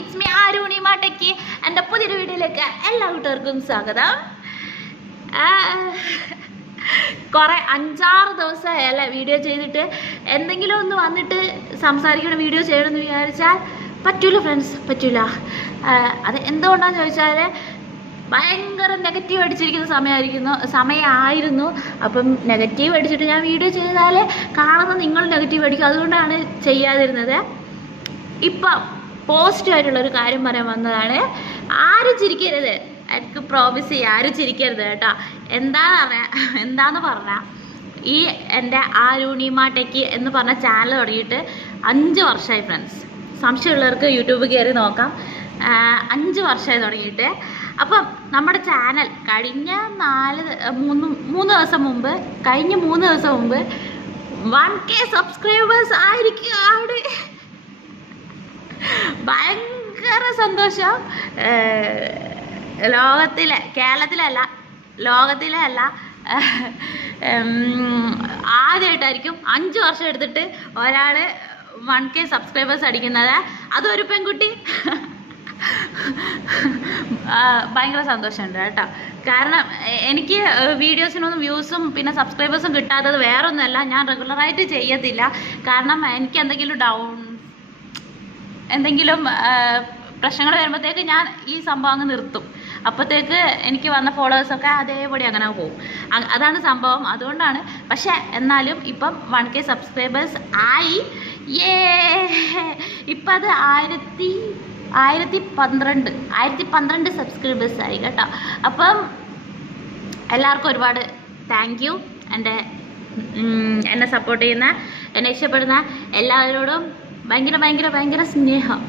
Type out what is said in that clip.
It's me ആരൂണി മാട്ടയ്ക്ക് എന്റെ പുതിയൊരു വീഡിയോയിലേക്ക് എല്ലാ കൂട്ടുകാർക്കും സ്വാഗതം. കുറെ അഞ്ചാറ് ദിവസമായല്ലേ വീഡിയോ ചെയ്തിട്ട്? എന്തെങ്കിലും ഒന്ന് വന്നിട്ട് സംസാരിക്കണ വീഡിയോ ചെയ്യണമെന്ന് വിചാരിച്ചാൽ പറ്റൂല ഫ്രണ്ട്സ് പറ്റൂല. അത് എന്തുകൊണ്ടാന്ന് ചോദിച്ചാൽ ഭയങ്കര നെഗറ്റീവ് അടിച്ചിരിക്കുന്ന സമയമായിരിക്കുന്നു സമയമായിരുന്നു. അപ്പം നെഗറ്റീവ് അടിച്ചിട്ട് ഞാൻ വീഡിയോ ചെയ്താൽ കാണുന്ന നിങ്ങൾ നെഗറ്റീവ് അടിക്കും. അതുകൊണ്ടാണ് ചെയ്യാതിരുന്നത്. ഇപ്പം പോസിറ്റീവ് ആയിട്ടുള്ള ഒരു കാര്യം പറയാൻ വന്നതാണ് ആരും ചിരിക്കരുത്. എനിക്ക് പ്രോമിസ് ചെയ്യുക ആരും ചിരിക്കരുത് കേട്ടോ. എന്താന്ന് പറയാ എന്താന്ന് പറഞ്ഞാൽ ഈ എന്റെ ആരൂണിമാട്ടയ്ക്ക് എന്ന് പറഞ്ഞ ചാനൽ തുടങ്ങിയിട്ട് അഞ്ച് വർഷമായി ഫ്രണ്ട്സ് സംശയമുള്ളവർക്ക് യൂട്യൂബ് കയറി നോക്കാം. അഞ്ച് വർഷമായി തുടങ്ങിയിട്ട്. അപ്പം നമ്മുടെ ചാനൽ കഴിഞ്ഞ നാല് മൂന്ന് മൂന്ന് ദിവസം മുമ്പ് കഴിഞ്ഞ മൂന്ന് ദിവസം മുമ്പ് വൺ കെ സബ്സ്ക്രൈബേഴ്സ് ആയിരിക്കും ഭയങ്കര സന്തോഷം. ലോകത്തിലെ കേരളത്തിലല്ല ലോകത്തിലെ അല്ല ആദ്യമായിട്ടായിരിക്കും അഞ്ച് വർഷം എടുത്തിട്ട് ഒരാൾ വൺ കെ സബ്സ്ക്രൈബേഴ്സ് അടിക്കുന്നത്. അതൊരു പെൺകുട്ടി. ഭയങ്കര സന്തോഷമുണ്ട് കേട്ടോ. കാരണം എനിക്ക് വീഡിയോസിനൊന്നും വ്യൂസും പിന്നെ സബ്സ്ക്രൈബേഴ്സും കിട്ടാത്തത് വേറൊന്നുമല്ല. ഞാൻ റെഗുലറായിട്ട് ചെയ്യത്തില്ല. കാരണം എനിക്ക് എന്തെങ്കിലും ഡൗൺ എന്തെങ്കിലും പ്രശ്നങ്ങൾ വരുമ്പോഴത്തേക്ക് ഞാൻ ഈ സംഭവം അങ്ങ് നിർത്തും. അപ്പോഴത്തേക്ക് എനിക്ക് വന്ന ഫോളോവേഴ്സൊക്കെ അതേപടി അങ്ങനെ പോകും. അതാണ് സംഭവം. അതുകൊണ്ടാണ്. പക്ഷേ എന്നാലും ഇപ്പം വൺ കെ സബ്സ്ക്രൈബേഴ്സ് ആയി. ഏ ഇപ്പം അത് ആയിരത്തി ആയിരത്തി പന്ത്രണ്ട് ആയിരത്തി പന്ത്രണ്ട് സബ്സ്ക്രൈബേഴ്സ് ആയി കേട്ടോ. അപ്പം എല്ലാവർക്കും ഒരുപാട് താങ്ക് യു എന്റെ എന്നെ സപ്പോർട്ട് ചെയ്യുന്ന എന്നെ ഇഷ്ടപ്പെടുന്ന എല്ലാവരോടും ഭയങ്കര ഭയങ്കര ഭയങ്കര സ്നേഹം.